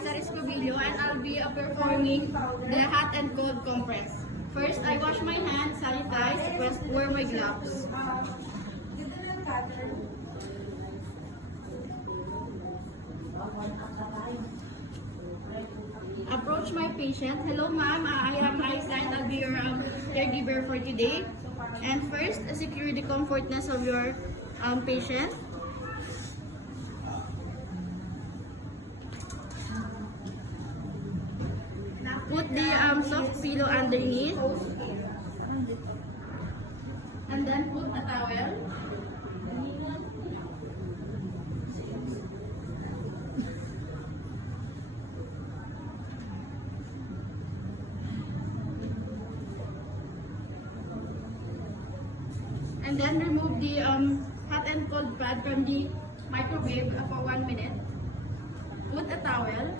Liza Rescobillo, and I'll be performing the hot and cold compress. First, I wash my hands, sanitize, wear my gloves. Approach my patient. Hello ma'am, I am Liza and I'll be your caregiver for today. And first, secure the comfortness of your patient. Put the soft pillow underneath. And then put a towel. And then remove the hot and cold pad from the microwave for 1 minute. Put a towel.